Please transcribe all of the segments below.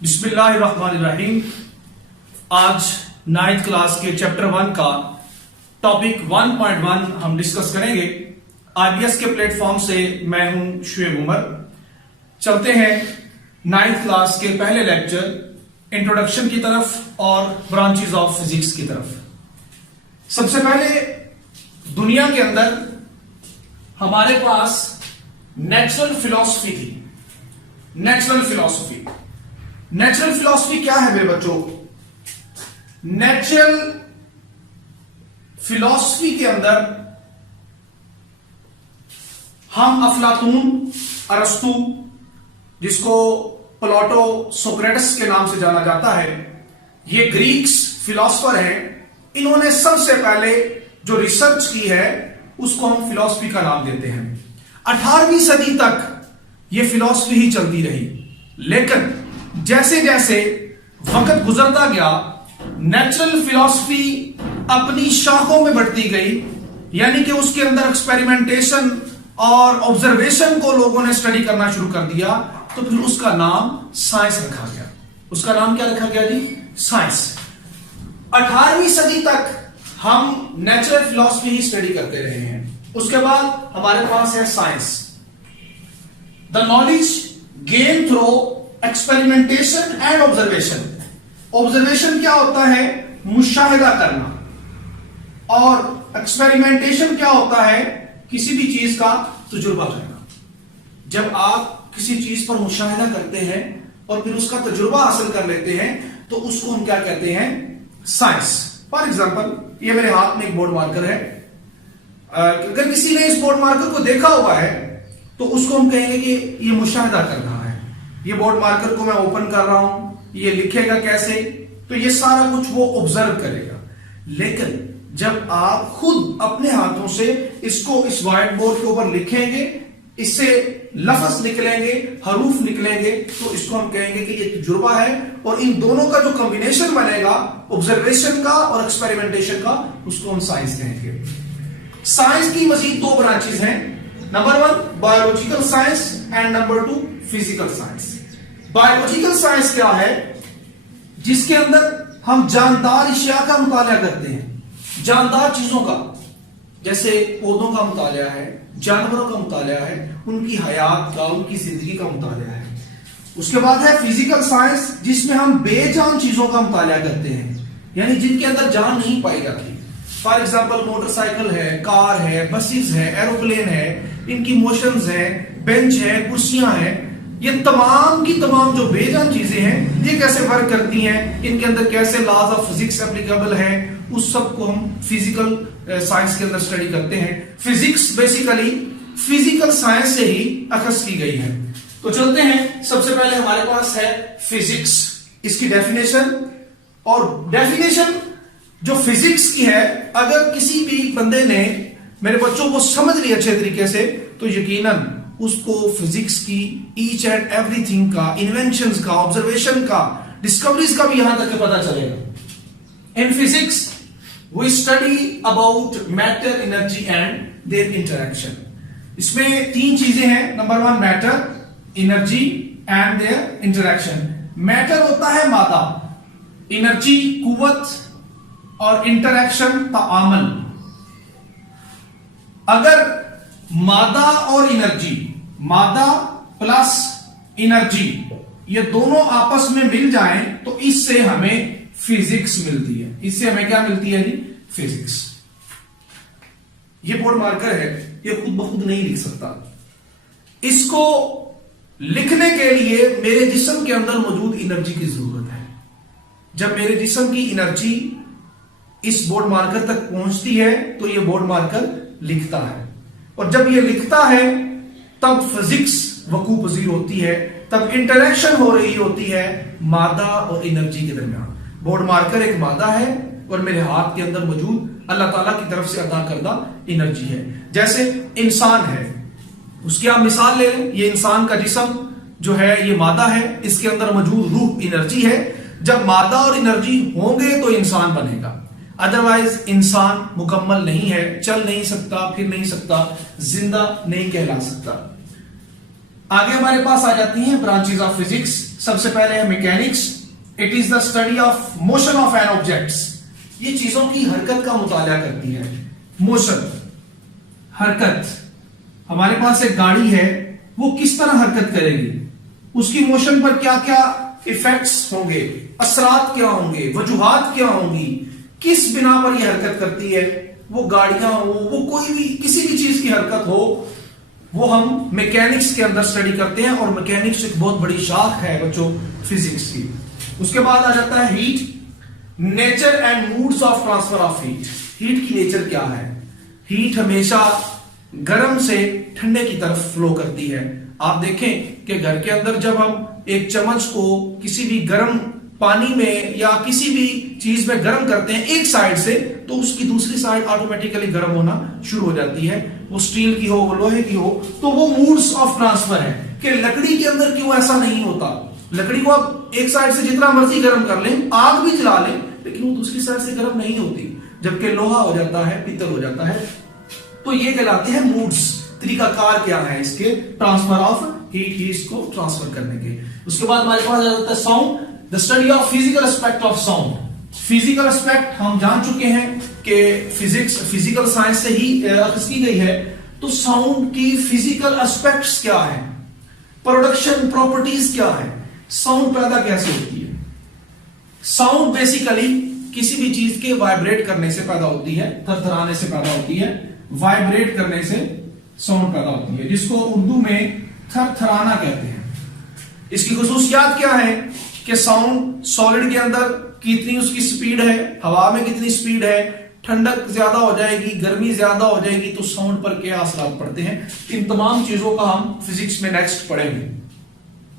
बिस्मिल्लाहिर्रहमानिर्रहीम। आज 9th class के चैप्टर 1 का टॉपिक 1.1 हम डिस्कस करेंगे। आईबीएस के प्लेटफॉर्म से मैं हूं शुएब उमर। चलते हैं 9th क्लास के पहले लेक्चर इंट्रोडक्शन की तरफ और ब्रांचेस ऑफ फिजिक्स की तरफ। सबसे पहले दुनिया के अंदर हमारे पास नेचुरल फिलॉसफी थी। नेचुरल फिलॉसफी क्या है मेरे बच्चों? नेचुरल फिलॉसफी के अंदर हम अफलातून, अरस्तु, जिसको प्लेटो, सोक्रेटिस के नाम से जाना जाता है, ये ग्रीक्स फिलॉसफर हैं। इन्होंने सबसे पहले जो रिसर्च की है उसको हम फिलॉसफी का नाम देते हैं। 18वीं सदी तक ये फिलॉसफी ही चलती रही, लेकिन जैसे जैसे वक्त गुजरता गया नेचुरल फिलॉसफी अपनी शाखों में बढ़ती गई, यानी कि उसके अंदर एक्सपेरिमेंटेशन और ऑब्जर्वेशन को लोगों ने स्टडी करना शुरू कर दिया, तो फिर उसका नाम साइंस रखा गया। उसका नाम क्या रखा गया जी? साइंस। 18वीं सदी तक हम नेचुरल फिलॉसफी ही स्टडी करते रहे हैं। उसके बाद हमारे पास है science. The knowledge gain through experimentation and observation. Observation क्या होता है? मुशाहिदा करना। और एक्सपेरिमेंटेशन क्या होता है? किसी भी चीज का तजुर्बा करना। जब आप किसी चीज पर मुशाहिदा करते हैं और फिर उसका तजुर्बा हासिल कर लेते हैं तो उसको हम क्या कहते हैं? साइंस। फॉर एग्जाम्पल, ये मेरे हाथ में एक बोर्ड मार्कर है। अगर किसी ने इस बोर्ड मार्कर को देखा हुआ है तो उसको हम कहेंगे कि ये मुशाहिदा कर रहा है। ये बोर्ड मार्कर को मैं ओपन कर रहा हूं, ये लिखेगा कैसे? तो ये सारा कुछ वो ऑब्जर्व करेगा। लेकिन जब आप खुद अपने हाथों से इसको इस व्हाइट बोर्ड के ऊपर लिखेंगे, इससे लफ्ज निकलेंगे, हरूफ निकलेंगे, तो इसको हम कहेंगे कि ये तजुर्बा है। और इन दोनों का जो कॉम्बिनेशन बनेगा ऑब्जर्वेशन का और एक्सपेरिमेंटेशन का, उसको हम साइंस कहेंगे। साइंस की मजीद 2 ब्रांचेस हैं। Number 1 biological science and number 2 physical science. Biological science क्या है? जिसके अंदर हम जानदार अशिया का मुताला करते हैं, जानदार चीजों का, जैसे पौधों का मुताला है, जानवरों का मुताला है, उनकी हयात का, उनकी जिंदगी का मुताला है। उसके बाद है फिजिकल साइंस, जिसमें हम बेजान चीजों का मुताला करते हैं, यानी जिनके अंदर जान नहीं पाई जाती। फॉर एग्जाम्पल, मोटरसाइकिल है, कार है, बसेस है, एरोप्लेन है, इनकी मोशंस है, बेंच है, कुर्सियां हैं। ये तमाम की तमाम जो बेजान चीजें हैं, ये कैसे वर्क करती हैं, इनके अंदर कैसे लॉज ऑफ फिजिक्स एप्लीकेबल है, उस सब को हम फिजिकल साइंस के अंदर स्टडी करते हैं। फिजिक्स बेसिकली फिजिकल साइंस से ही अखज की गई है। तो चलते हैं, सबसे पहले हमारे पास है फिजिक्स, इसकी डेफिनेशन। और डेफिनेशन जो फिजिक्स की है, अगर किसी भी बंदे ने मेरे बच्चों को समझ लिया अच्छे तरीके से, तो यकीनन उसको फिजिक्स की ईच एंड एवरीथिंग का, इन्वेंशंस का, ऑब्जर्वेशन का, डिस्कवरीज का भी यहां तक पता चलेगा। In physics we study about matter, energy and their interaction. इसमें 3 चीजें हैं। Number 1 matter, energy and their interaction. Matter होता है मादा, एनर्जी कुव्वत, और इंटरेक्शन ताअमुल। अगर मादा और एनर्जी, मादा प्लस एनर्जी, ये दोनों आपस में मिल जाएं तो इससे हमें फिजिक्स मिलती है। इससे हमें क्या मिलती है जी? फिजिक्स। ये बोर्ड मार्कर है, ये खुद ब खुद नहीं लिख सकता। इसको लिखने के लिए मेरे जिस्म के अंदर मौजूद एनर्जी की जरूरत है। जब मेरे जिस्म की एनर्जी इस बोर्ड मार्कर तक पहुंचती है तो ये बोर्ड मार्कर लिखता है, और जब ये लिखता है तब फिजिक्स वकू पजीर होती है, तब इंटरेक्शन हो रही होती है मादा और एनर्जी के दरमियान। बोर्ड मार्कर एक मादा है और मेरे हाथ के अंदर मौजूद अल्लाह ताला की तरफ से अदा करदा एनर्जी है। जैसे इंसान है, उसकी आप मिसाल ले लें। ये इंसान का जिस्म जो है ये मादा है, इसके अंदर मौजूद रूह एनर्जी है। जब मादा और एनर्जी होंगे तो इंसान बनेगा, अदरवाइज इंसान मुकम्मल नहीं है, चल नहीं सकता, फिर नहीं सकता, जिंदा नहीं कहला सकता। आगे हमारे पास आ जाती हैं ब्रांचेस ऑफ फिजिक्स। सबसे पहले है mechanics. It is the study of motion of an objects. ये चीजों की हरकत का मुताला करती है। मोशन, हरकत। हमारे पास एक गाड़ी है, वो किस तरह हरकत करेगी, उसकी मोशन पर क्या क्या इफेक्ट्स होंगे, असरात क्या होंगे, वजूहात क्या होंगी, किस बिना पर यह हरकत करती है। वो गाड़ियां हो, वो कोई भी किसी भी चीज की हरकत हो, वो हम मैकेनिक्स के अंदर स्टडी करते हैं। और मैकेनिक्स एक बहुत बड़ी शाख है बच्चों फिजिक्स की। उसके बाद आ जाता है heat, nature and moods of transfer of heat. Heat की नेचर क्या है? हीट हमेशा गर्म से ठंडे की तरफ फ्लो करती है। आप देखें कि घर के अंदर जब हम एक चम्मच को किसी भी गर्म पानी में या किसी भी चीज में गर्म करते हैं एक साइड से, तो उसकी दूसरी साइड ऑटोमेटिकली गर्म होना शुरू हो जाती है। वो स्टील की हो, वो लोहे की हो, तो वो मूड्स ऑफ ट्रांसफर है कि लकड़ी के अंदर क्यों ऐसा नहीं होता। लकड़ी को आप एक साइड से जितना मर्जी गर्म कर लें, आग भी जला लें, लेकिन वो दूसरी साइड से गर्म नहीं होती। जबकि लोहा हो जाता है, पीतल हो जाता है। तो ये कहलाते हैं मूड्स। तरीकाकार क्या है इसके ट्रांसफर ऑफ हीट को ट्रांसफर करने के। उसके बाद हमारे पास आ जाता है sound, the study of physical aspect of sound. Physical aspect हम जान चुके हैं कि फिजिकल साइंस से ही अखज़ की गई है। तो साउंड की फिजिकल एस्पेक्ट्स क्या है, प्रोडक्शन प्रॉपर्टीज क्या है, साउंड पैदा कैसे होती है। साउंड बेसिकली किसी भी चीज के वाइब्रेट करने से पैदा होती है, थरथराने से पैदा होती है, वाइब्रेट करने से साउंड पैदा होती है, जिसको उर्दू में थरथराना कहते हैं। इसकी खुसूसियात क्या है कि साउंड सॉलिड के अंदर कितनी उसकी स्पीड है, हवा में कितनी स्पीड है, ठंडक ज्यादा हो जाएगी, गर्मी ज्यादा हो जाएगी तो साउंड पर क्या असर पड़ते हैं। इन तमाम चीजों का हम फिजिक्स में नेक्स्ट पढ़ेंगे।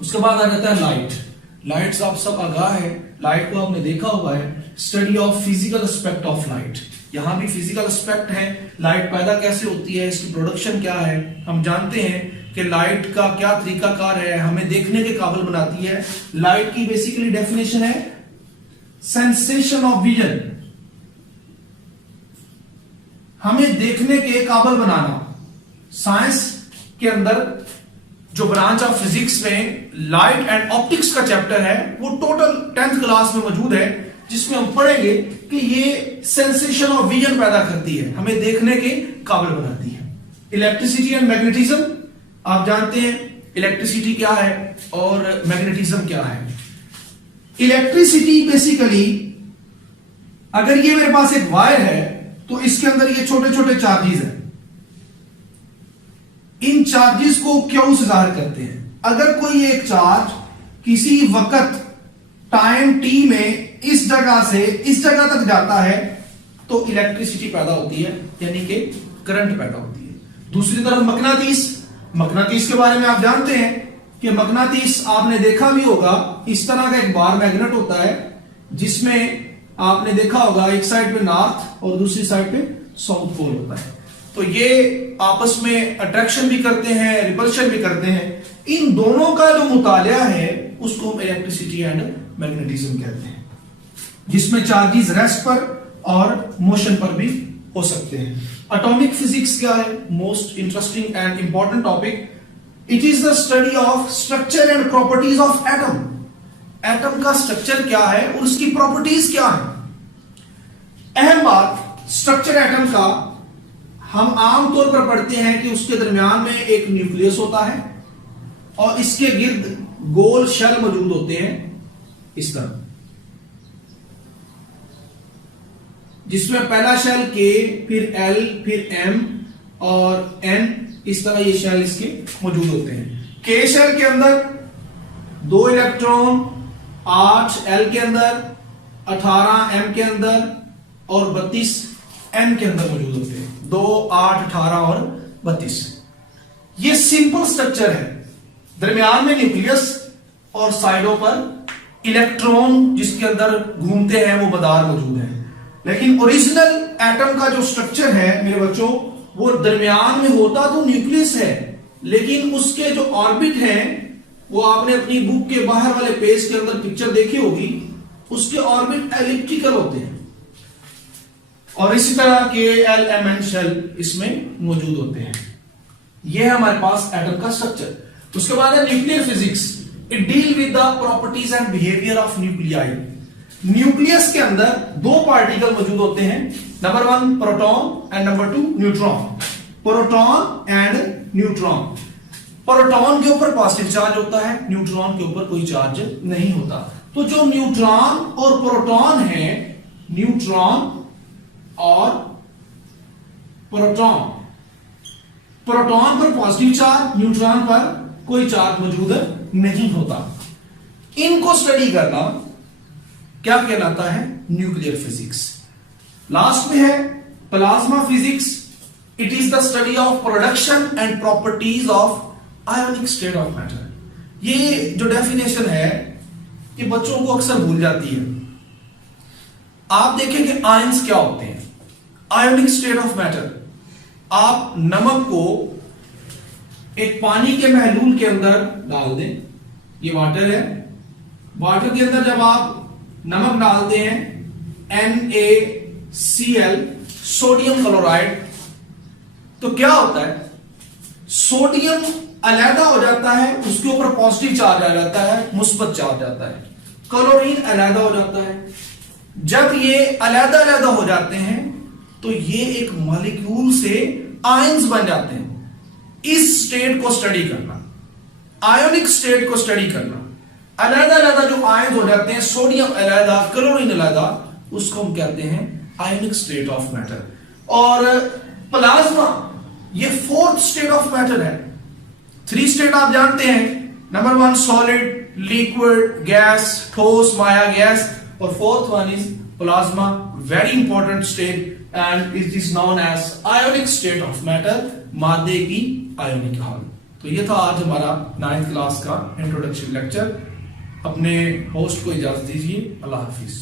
उसके बाद आ जाता है लाइट। लाइट से आप सब आगाह है, लाइट को आपने देखा हुआ है। Study of physical aspect of light. यहां भी फिजिकल एस्पेक्ट है, लाइट पैदा कैसे होती है, इसकी प्रोडक्शन क्या है। हम जानते हैं कि लाइट का क्या तरीकाकार है, हमें देखने के काबिल बनाती है। लाइट की बेसिकली डेफिनेशन है सेंसेशन ऑफ विजन, हमें देखने के काबिल बनाना। साइंस के अंदर जो ब्रांच ऑफ फिजिक्स में लाइट एंड ऑप्टिक्स का चैप्टर है, वो टोटल 10th क्लास में मौजूद है, जिसमें हम पढ़ेंगे कि ये सेंसेशन ऑफ विजन पैदा करती है, हमें देखने के काबिल बनाती है। इलेक्ट्रिसिटी एंड मैग्नेटिज्म, आप जानते हैं इलेक्ट्रिसिटी क्या है और मैग्नेटिज्म क्या है। इलेक्ट्रिसिटी बेसिकली, अगर ये मेरे पास एक वायर है तो इसके अंदर ये छोटे छोटे चार्जेस हैं। इन चार्जेस को क्यों से जाहिर करते हैं? अगर कोई एक चार्ज किसी वक्त टाइम टी में इस जगह से इस जगह तक जाता है तो इलेक्ट्रिसिटी पैदा होती है, यानी कि करंट पैदा होती है। दूसरी तरफ मकनातीस, मकनातीस के बारे में आप जानते हैं कि मकनातीस आपने देखा भी होगा, इस तरह का एक बार मैग्नेट होता है जिसमें आपने देखा होगा एक साइड पे नॉर्थ और दूसरी साइड पे साउथ पोल होता है। तो ये आपस में अट्रैक्शन भी करते हैं, रिपल्शन भी करते हैं। इन दोनों का जो मुतालिया है उसको हम इलेक्ट्रिसिटी एंड मैग्नेटिज्म कहते हैं, जिसमें चार्जेस रेस्ट पर और मोशन पर भी हो सकते हैं। एटॉमिक फिजिक्स क्या है? Most interesting and important topic. It is the study of structure and properties of atom. Atom का स्ट्रक्चर क्या है और उसकी प्रॉपर्टीज क्या है। अहम बात, स्ट्रक्चर एटम का हम आमतौर पर पढ़ते हैं कि उसके दरमियान में एक न्यूक्लियस होता है और इसके गिर्द गोल शेल मौजूद होते हैं इस तरह, जिसमें पहला शेल के, फिर एल, फिर एम और एन, इस तरह ये शेल इसके मौजूद होते हैं। के शेल के अंदर 2 इलेक्ट्रॉन 8 एल के अंदर, 18 एम के अंदर और 32 एन के अंदर मौजूद होते हैं। 2, 8, 18 और 32। ये सिंपल स्ट्रक्चर है। दरमियान में न्यूक्लियस और साइडों पर इलेक्ट्रॉन जिसके अंदर घूमते हैं वो मदार मौजूद है। लेकिन ओरिजिनल एटम का जो स्ट्रक्चर है मेरे बच्चों, वो दरमियान में होता तो न्यूक्लियस है, लेकिन उसके जो ऑर्बिट है, वो आपने अपनी बुक के बाहर वाले पेज के अंदर पिक्चर देखी होगी, उसके ऑर्बिट एलिप्टिकल होते हैं और इसी तरह के एल, एम, एन शेल इसमें मौजूद होते हैं। यह है हमारे पास एटम का स्ट्रक्चर। उसके बाद है nuclear physics. It deal with the properties and behaviour of nuclei. Nucleus के अंदर दो पार्टिकल मौजूद होते हैं, number 1 proton and number 2 neutron. Proton and neutron. Proton के ऊपर पॉजिटिव चार्ज होता है, न्यूट्रॉन के ऊपर कोई चार्ज नहीं होता। तो जो न्यूट्रॉन और प्रोटॉन है, न्यूट्रॉन और प्रोटॉन, प्रोटॉन पर पॉजिटिव चार्ज, न्यूट्रॉन पर कोई चार्ज मौजूद नहीं होता। इनको स्टडी करना क्या कहलाता है? Nuclear physics. लास्ट में है plasma physics. It is the study of production and properties of ionic state of matter. ये जो डेफिनेशन है ये बच्चों को अक्सर भूल जाती है। आप देखें कि आयंस क्या होते हैं। आयोनिक स्टेट ऑफ मैटर, आप नमक को एक पानी के महलूल के अंदर डाल दें, ये वाटर है, वाटर के अंदर जब आप नमक डालते हैं NaCl, सोडियम क्लोराइड, तो क्या होता है? सोडियम अलग हो जाता है, उसके ऊपर पॉजिटिव चार्ज आ जाता है, मुस्बत चार्ज आता है। क्लोरीन अलग हो जाता है। जब ये अलग अलग हो जाते हैं तो ये एक मॉलिक्यूल से आयंस बन जाते हैं। इस स्टेट को स्टडी करना, आयोनिक स्टेट को स्टडी करना, अलग अलग जो आयंस हो जाते हैं, सोडियम अलग, क्लोरीन अलग, उसको हम कहते हैं आयोनिक स्टेट ऑफ मैटर। और प्लाज्मा ये 4th स्टेट ऑफ मैटर है। 3 स्टेट आप जानते हैं, नंबर 1 सॉलिड, लिक्विड, गैस, ठोस, माया गैस, और 4th one is plasma, very important state, and it is known as ionic state of matter, मादे की आयोनिक हाल। तो ये था आज हमारा 9th क्लास का इंट्रोडक्शन लेक्चर। अपने होस्ट को इजाजत दीजिए। अल्लाह हाफिज।